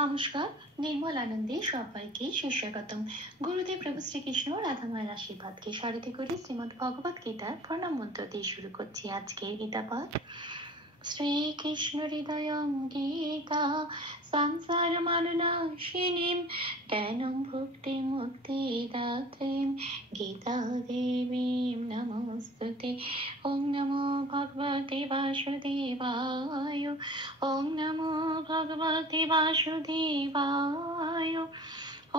নমস্কার, নির্মল আনন্দে সবাইকে সুস্বাগতম। গুরুদেব প্রভু শ্রীকৃষ্ণ রাধামায়ের আশীর্বাদকে সারথি করে শ্রীমদ্ ভগবত গীতার প্রণাম মন্ত্র দিয়ে শুরু করছি আজকের গীতা পাঠ। শ্রীকৃষ্ণ হৃদয়ং গীতা সংসার মাননাশিনীম জ্ঞানং ভক্তি মুক্তি দাত্রীম গীতা দেবীম নমস্তুতে। ওং নমো ভগবতে বাসুদেবায়। ওং নমো ভগবতে বাসুদেবায়।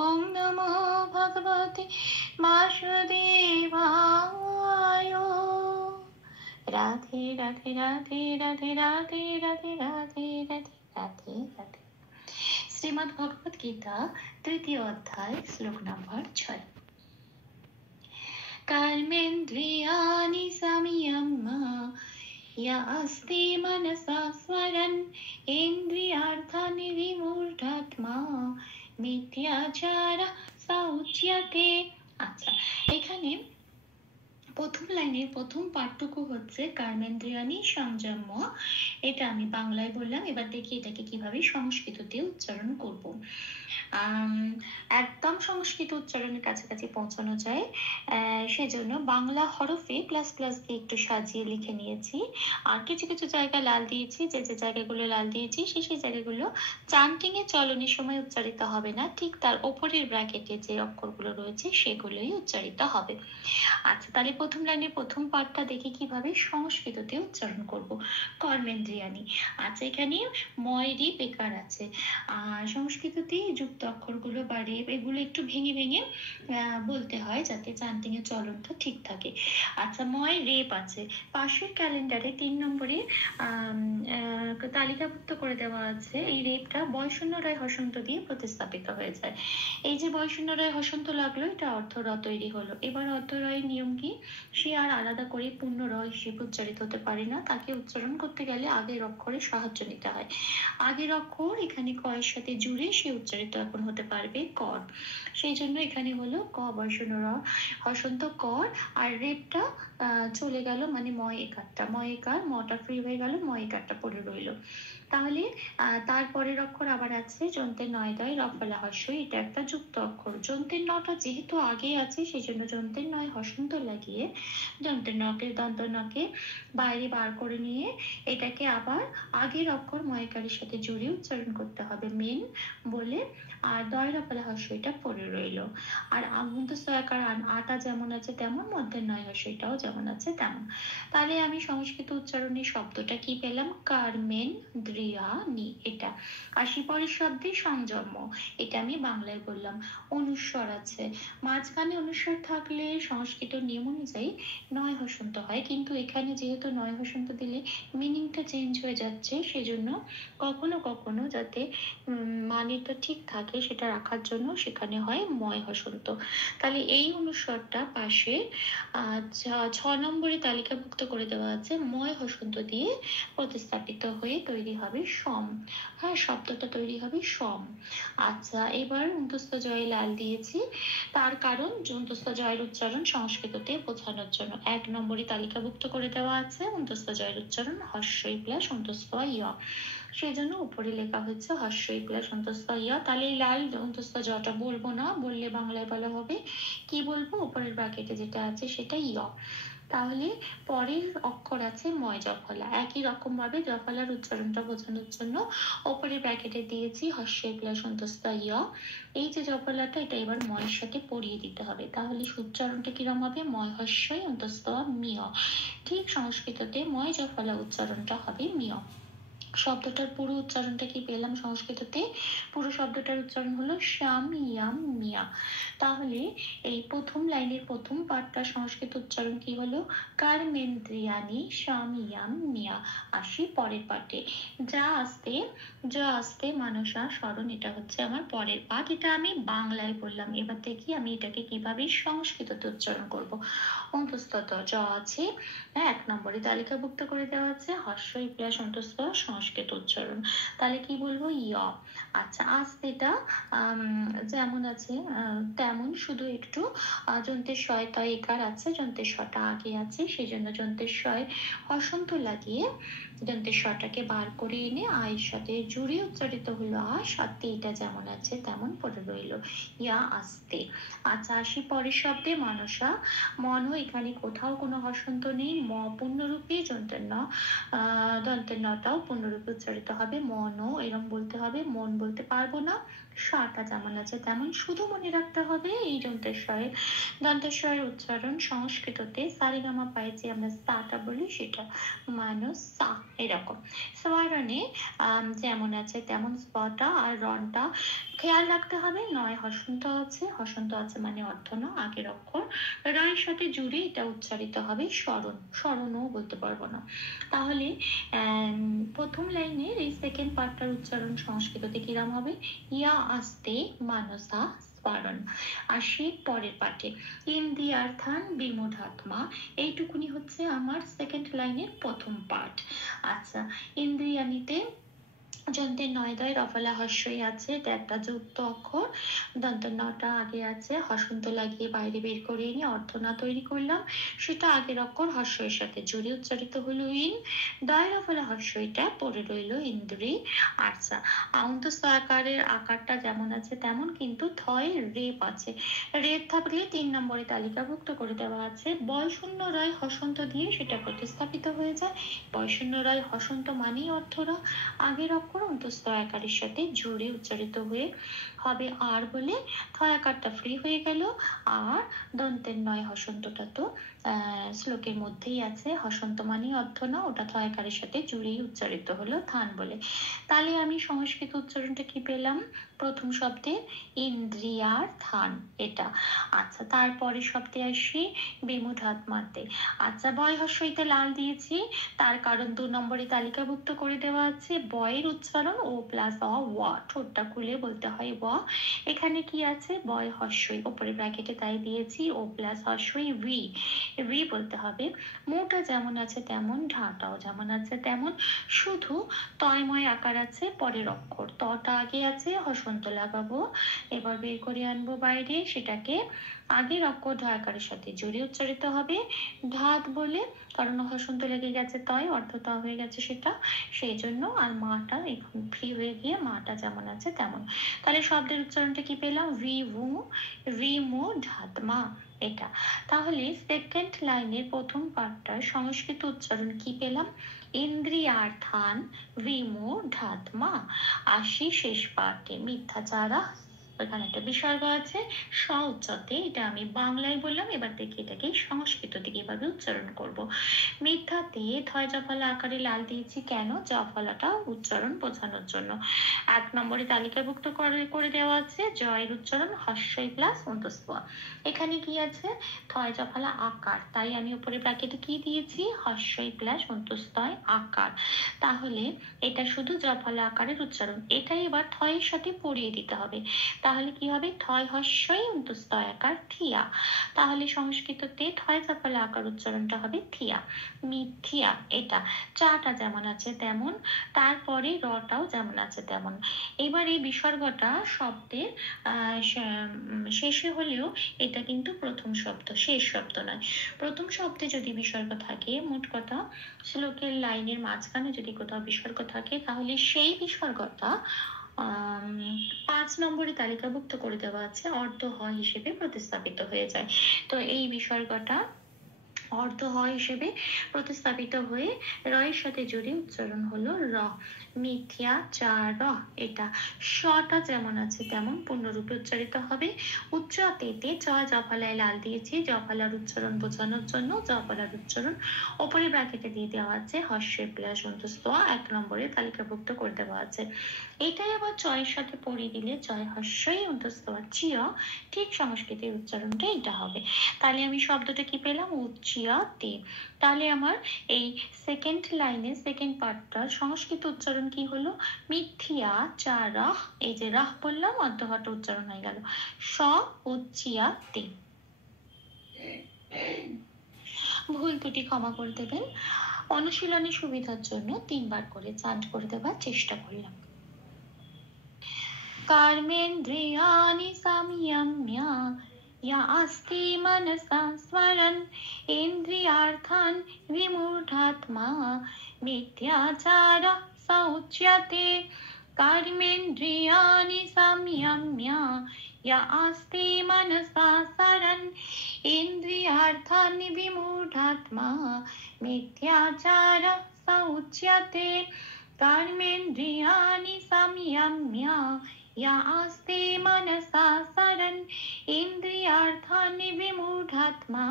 ওং নমো ভগবতে বাসুদেবায়। রাধে রাধে রাধে রাধে রাধে রাধে রাধে রাধে রাধে রাধে। শ্রীমদ্ ভগবত গীতা তৃতীয় অধ্যায় শ্লোক নম্বর 6। কর্মেন্দ্রিয়াণি সংযম্য अस्ति मनसा स्मरन् इन्द्रियार्थानि विमूढात्मा মিথ্যাচার সৌচ্যতে। আচ্ছা, এখানে প্রথম লাইনের প্রথম পাঠটুকু হচ্ছে কর্মেন্দ্রিয়াণি সংযম্য। এটা আমি বাংলায় বললাম, এবার দেখি এটাকে কিভাবে সংস্কৃততে উচ্চারণ করব। একদম সংস্কৃত উচ্চারণের কাছাকাছি পৌঁছানো যায়, সেজন্য বাংলা হরফে প্লাস প্লাস দিয়ে একটু সাজিয়ে লিখে নিয়েছি। আর কিছু কিছু জায়গা লাল দিয়েছি, যে যে জায়গাগুলো লাল দিয়েছি সেই জায়গাগুলো চান্টিং এ চলনের সময় উচ্চারিত হবে না, ঠিক তার ওপরের ব্র্যাকেটে যে অক্ষরগুলো রয়েছে সেগুলোই উচ্চারিত হবে। আচ্ছা, তাহলে প্রথম লাইনের প্রথম পাঠটা দেখি কিভাবে সংস্কৃততে উচ্চারণ করব। কর্মেন্দ্রিয়াণি। আচ্ছা, এখানে ময় রে বেকার আছে, আর সংস্কৃততে যুক্ত অক্ষরগুলো বা রেপ এগুলো একটু ভেঙে ভেঙে বলতে হয় যাতে চান্টিং এর চলনটা ঠিক থাকে। আচ্ছা, ময় রেপ আছে, পাশের ক্যালেন্ডারে 3 নম্বরে তালিকাভুক্ত করে দেওয়া আছে। এই রেপটা বয়শূন্য রায় হসন্ত দিয়ে প্রতিস্থাপিত হয়ে যায়। এই যে বয়শূন্য রায় হসন্ত লাগলো, এটা অর্থ র তৈরি হলো। এবার অর্থ রয়ের নিয়ম কি? সে আর আলাদা করে পূর্ণ র হিসেবে উচ্চারিত হতে পারে না, তাকে উচ্চারণ করতে গেলে আগের অক্ষরে সাহায্য নিতে হয়। আগের অক্ষর এখানে ক এর সাথে জুড়ে সে উচ্চারিত এখন হতে পারবে কর। সেই জন্য এখানে হলো ক বয়শূন্য র হসন্ত কর, আর রেপটা চলে গেল, মানে ময় একারটা, ময় একার মটা ফ্রি হয়ে গেল, ময় একারটা পড়ে রইল। তাহলে তারপরের অক্ষর আবার আছে যন্ত্রের নয় দয় রফলা হর্ষ, এটা একটা যুক্ত অক্ষর। যন্ত্রের নটা যেহেতু আগে আছে সেই জন্য যন্ত্রের নয় হসন্ত লাগিয়ে যন্ত্রের নকের দন্ত নকে বাইরে বার করে নিয়ে এটাকে আবার আগের অক্ষর ময়কারের সাথে জুড়ে উচ্চারণ করতে হবে মেন বলে, আর দয় রফলা হর্ষ এটা পড়ে রইল। আর আকার আটা যেমন আছে তেমন, মধ্যের নয় হর্ষ এটাও যেমন আছে তেমন। তাহলে আমি সংস্কৃত উচ্চারণের শব্দটা কি পেলাম? কর্মেন্দ্রিয়াণি। এটা আসি পরের শব্দে সংযম্য, এটা আমি বাংলায় বললাম। অনুস্বর আছে, মাঝখানে অনুস্বর থাকলে সংস্কৃত নিয়ম অনুযায়ী নয় হসন্ত হয়, কিন্তু এখানে যেহেতু নয় হসন্ত দিলে মিনিংটা চেঞ্জ হয়ে যাচ্ছে, সেজন্য কখনো কখনো যাতে মানেটা ঠিক থাকে সেটা রাখার জন্য সেখানে হয় ময় হসন্ত। তাহলে এই অনুস্বরটা পাশে 6 নম্বরে তালিকাভুক্ত করে দেওয়া আছে, ময় হসন্ত দিয়ে প্রতিস্থাপিত হয়ে তৈরি হবে সম। হ্যাঁ, শব্দটা তৈরি হবে সম। আচ্ছা, এবার অন্তস্থ জয় লাল দিয়েছি, তার কারণ অন্তস্থ জয়ের উচ্চারণ সংস্কৃততে বোঝানোর জন্য 1 নম্বরে তালিকাভুক্ত করে দেওয়া আছে অন্তস্থ জয়ের উচ্চারণ হর্ষই প্লাস অন্তস্থ ইয়, সেজন্য উপরে লেখা হচ্ছে হর্ষই প্লাস অন্তস্থ ইয়। তাহলে এই লাল অন্তস্থ জটা বলবো না, বললে বাংলায় বলা হবে কি বলবো? উপরের ব্র্যাকেটে যেটা আছে সেটা ইয়। তাহলে পরের অক্ষর আছে ময় জফলা, একই রকম ভাবে জফলার উচ্চারণটা বোঝানোর জন্য ওপরের ব্র্যাকেটে দিয়েছি হর্ষই প্লাস অন্তস্থ ইয়। এই যে জফলাটা এটা এবার ময়ের সাথে পড়িয়ে দিতে হবে, তাহলে উচ্চারণটা কিরকম হবে? ময় হর্ষই অন্তস্থ মিয়। ঠিক সংস্কৃততে ময় জফলা উচ্চারণটা হবে মিয়। শব্দটার পুরো উচ্চারণটা কি পেলাম সংস্কৃততে? পুরো শব্দটার উচ্চারণ হলো শ্যাম ইয়াম মিয়া। তাহলে এই প্রথম লাইনের প্রথম পাঠটা সংস্কৃত উচ্চারণ কি হলো? কর্মেন্দ্রিয়াণি শ্যাম ইয়াম মিয়া। আসি পরের পাঠে, যা আসতে মানসা স্মরণ, এটা হচ্ছে আমার পরের পাঠ, এটা আমি বাংলায় বললাম। এবার দেখি আমি এটাকে কিভাবে সংস্কৃততে উচ্চারণ করব। অন্তঃস্থ জ আছে, 1 নম্বরে তালিকাভুক্ত করে দেওয়া আছে হর্ষই প্লাস অন্তঃস্থ সংস্কৃত উচ্চারণ। তাহলে কি বলবো? ইয়। আচ্ছা, আস্তেটা যেমন আছে তেমন, শুধু একটু যন্ত্রের শয় তয় একার আছে, যন্ত্রের শটা আগে আছে, সেই জন্য যন্ত্রের শয় হসন্ত লাগিয়ে দন্তের স্বটাকে বার করে এনে আয়ের সাথে জুড়ে উচ্চারিত হলো আ, সাথে এটা যেমন আছে তেমন পড়ে রইল ইয়া আস্তে। আচ্ছা, আসি পরের শব্দে মানসা। মনও, এখানে কোথাও কোনো হসন্ত নেই, ম পূর্ণরূপী, দন্তের নটাও পূর্ণরূপে উচ্চারিত হবে, মনও এরকম বলতে হবে, মন বলতে পারবো না। সাটা যেমন আছে তেমন, শুধু মনে রাখতে হবে এই দন্তেশ্বরের উচ্চারণ সংস্কৃততে সারেগামা পায়ে যে আমরা সাটা বলি সেটা মানুষ সা এরকম। স্বরণে যেমন আছে তেমন স্পটা আর রনটা খেয়াল রাখতে হবে, নয় হসন্ত আছে মানে অর্থ না, আগের অক্ষর রয়ের সাথে জুড়ে এটা উচ্চারিত হবে স্মরণও বলতে পারবো না। তাহলে প্রথম লাইনের এই সেকেন্ড পার্টটার উচ্চারণ সংস্কৃততে কিরাম হবে, ইয়া আস্তে মানসা স্মরণ। আসি পরের পাঠে, ইন্দ্রিয়ার্থান বিমূঢ়াত্মা, এইটুকুনি হচ্ছে আমার সেকেন্ড লাইনের প্রথম পার্ট। আচ্ছা, ইন্দ্রিয়ানিতে যন্ত্রের নয় দয় রফলা হস্যই আছে, এটা একটা যুক্ত অক্ষর, দন্তের নটা আগে আছে, হসন্ত লাগিয়ে বাইরে বের করে এনে অর্থনা তৈরি করলাম, সেটা আগের অক্ষর হস্যের সাথে জুড়ে উচ্চারিত হলো ইন, দয় রফলা হস্যইটা পড়ে রইল ইন্দ্রি। আচ্ছা, অন্তস্থ আকারের আকারটা যেমন আছে তেমন, কিন্তু থয় রেপ আছে, রেপ থাকলে 3 নম্বরে তালিকাভুক্ত করে দেওয়া আছে, বয়শূন্য রয় হসন্ত দিয়ে সেটা প্রতিস্থাপিত হয়ে যায়, বয়শূন্য রয় হসন্ত মানেই অর্থরা, আগের অক্ষর অন্তস্থ আকারের সাথে জুড়ে উচ্চারিত হয়ে হবে আর বলে থয় আকারটা ফ্রি হয়ে গেল। আর দন্তের নয় হসন্তটা তো শ্লোকের মধ্যেই আছে, হসন্ত মানেই অর্থ না, ওটা থয় আকারের সাথে জুড়েই উচ্চারিত হলো থান বলে। তাহলে আমি সংস্কৃত উচ্চারণটা কি পেলাম, প্রথম শব্দে ইন্দ্রিয়ার থান এটা। আচ্ছা, তারপরে শব্দে আসি বিমূঢ়াত্মাতে। আচ্ছা, বয় হস্যইতে লাল দিয়েছি, তার কারণ 2 নম্বরে তালিকাভুক্ত করে দেওয়া আছে, বয়ের উচ্চারণ ও প্লাস অ ওয়া, ঠোঁটটা খুলে বলতে হয় ওয়া। এখানে কি আছে, বয় হস্যই, উপরে ব্র্যাকেটে তাই দিয়েছি, ও প্লাস হস্যই ভি, ভি বলতে হবে। মোটা যেমন আছে তেমন, ঢাটাও যেমন আছে তেমন, শুধু তয়ময় আকার আছে পরের অক্ষর, তটা আগে আছে, হসন্ত লাগাবো, এবার বের করে আনবো বাইরে, সেটাকে আগের অক্ষর ঢ আকারের সাথে জুড়ে উচ্চারিত হবে ধাত বলে, কারণ হসন্ত লেগে গেছে তয় অর্ধ ত হয়ে গেছে সেটা, সেই জন্য। আর মাটা এখন ফ্রি হয়ে গিয়ে মাটা যেমন আছে তেমন। তাহলে শব্দের উচ্চারণটা কি পেলাম, ভি মু ধাত মা এটা। তাহলে সেকেন্ড লাইনের প্রথম পার্টটার সংস্কৃত উচ্চারণ কি পেলাম, ইন্দ্রিয়ার্থান বিমূঢ় ধাতমা। আসি শেষ পার্টে, মিথ্যাচারা, এখানে একটা বিসর্গ আছে স উচ্চতে, এটা আমি বাংলায় বললাম, এবার দেখি এটাকে সংস্কৃত দিকে এভাবে উচ্চারণ করব। মিথ্যাতে থয় জফলা আকারে লাল দিয়েছি কেন, জফলাটা উচ্চারণ বোঝানোর জন্য। 1 নম্বরে তালিকাভুক্ত করে দেওয়া আছে, জয়ের উচ্চারণ হস্যই প্লাস অন্তস্থ। এখানে কি আছে, থয় জফলা আকার, তাই আমি উপরে ব্র্যাকেটে কি দিয়েছি, হস্যই প্লাস অন্তস্থয় আকার। তাহলে এটা শুধু জফলা আকারের উচ্চারণ, এটাই এবার থয়ের সাথে পড়িয়ে দিতে হবে, তাহলে কি হবে, থয় হস্যই অন্তস্থয় আকার থিয়া। তাহলে সংস্কৃততে থয় জফলা আকার উচ্চারণটা হবে থিয়া, মিথিয়া এটা। চাটা যেমন আছে তেমন, তারপরে রটাও যেমন আছে তেমন। এবার এই বিসর্গটা শব্দের শেষে হলেও এটা কিন্তু প্রথম শব্দ, শেষ শব্দ নয়। প্রথম শব্দে যদি বিসর্গ থাকে, মোট কথা শ্লোকের লাইনের মাঝখানে যদি কোথাও বিসর্গ থাকে, তাহলে সেই বিসর্গটা 5 নম্বরে তালিকাভুক্ত করে দেওয়া আছে, অর্ধ হ হিসেবে প্রতিস্থাপিত হয়ে যায়। তো এই বিসর্গটা অর্ধ হ হিসেবে প্রতিস্থাপিত হয়ে রয়ের সাথে জুড়ে উচ্চারণ হলো র, মিথ্যা চা র এটা। শটা যেমন আছে তেমন পূর্ণরূপে উচ্চারিত হবে। উচ্চতেতে চ জফলায় লাল দিয়েছি, জফলার উচ্চারণ বোঝানোর জন্য, জফলার উচ্চারণ ওপরে ব্র্যাকেটে দিয়ে দেওয়া আছে, হস্যের প্লাস অন্তস্থ 1 নম্বরে তালিকাভুক্ত করে দেওয়া আছে। এটাই আবার চয়ের সাথে পড়িয়ে দিলে জয় হস্যই অন্তস্থ চিয়, ঠিক সংস্কৃতের উচ্চারণটা এটা হবে। তাহলে আমি শব্দটা কি পেলাম, উচ্চিয়াতে। তাহলে আমার এই সেকেন্ড লাইনে সেকেন্ড পার্টটা সংস্কৃত উচ্চারণ কি হলো, মিথ্যা চা রাহ, এই যে রাহ বললাম অর্ধঘট উচ্চারণ হয়ে গেল, স উচ্চিয়াতে। ভুল ত্রুটি ক্ষমা করে দেবেন, অনুশীলনের সুবিধার জন্য 3 বার করে চান্ট করে দেওয়ার চেষ্টা করলাম। कर्मेन्द्रियाणि संयम्य या अस्ति मनसा स्मरन् इन्द्रियार्थान् विमूढात्मा मिथ्याचारः स उच्यते। कर्मेन्द्रियाणि संयम्य या अस्ति मनसा स्मरन् इन्द्रियार्थान् विमूढात्मा मिथ्याचारः स उच्यते। कर्मेन्द्रियाणि संयम्य या अस्ति मनसा स्मरन् इन्द्रियार्थान् विमूढात्मा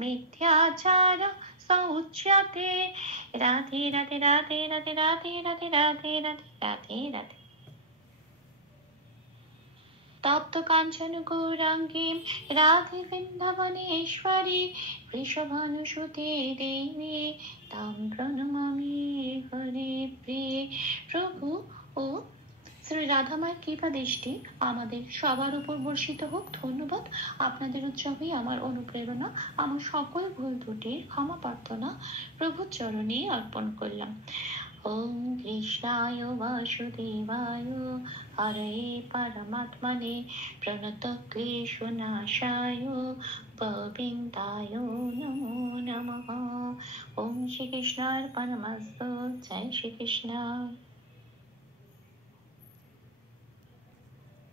मिथ्याचारः स उच्यते। राधे राधे राधे राधे राधे राधे राधे राधे राधे राधे। तप्त कांचन गौरांगीं राधे वृन्दावनेश्वरी वृषभानुसुते देवी तां प्रणमामि हरे प्रिये। প্রভু ও শ্রী রাধামায়ের কৃপা দৃষ্টি আমাদের সবার উপর বর্ষিত হোক। ধন্যবাদ। আপনাদের উৎসবেই আমার অনুপ্রেরণা, আমার সকল ভুল ত্রুটির ক্ষমা প্রার্থনা প্রভুর চরণে অর্পণ করলাম। ওম কৃষ্ণায় বাসুদেবায় হরে পরমাত্মনে প্রণত ক্লেশনাশায় গোবিন্দায় নমো নমঃ। ওম শ্রীকৃষ্ণার্পণমস্তু। জয় শ্রীকৃষ্ণ।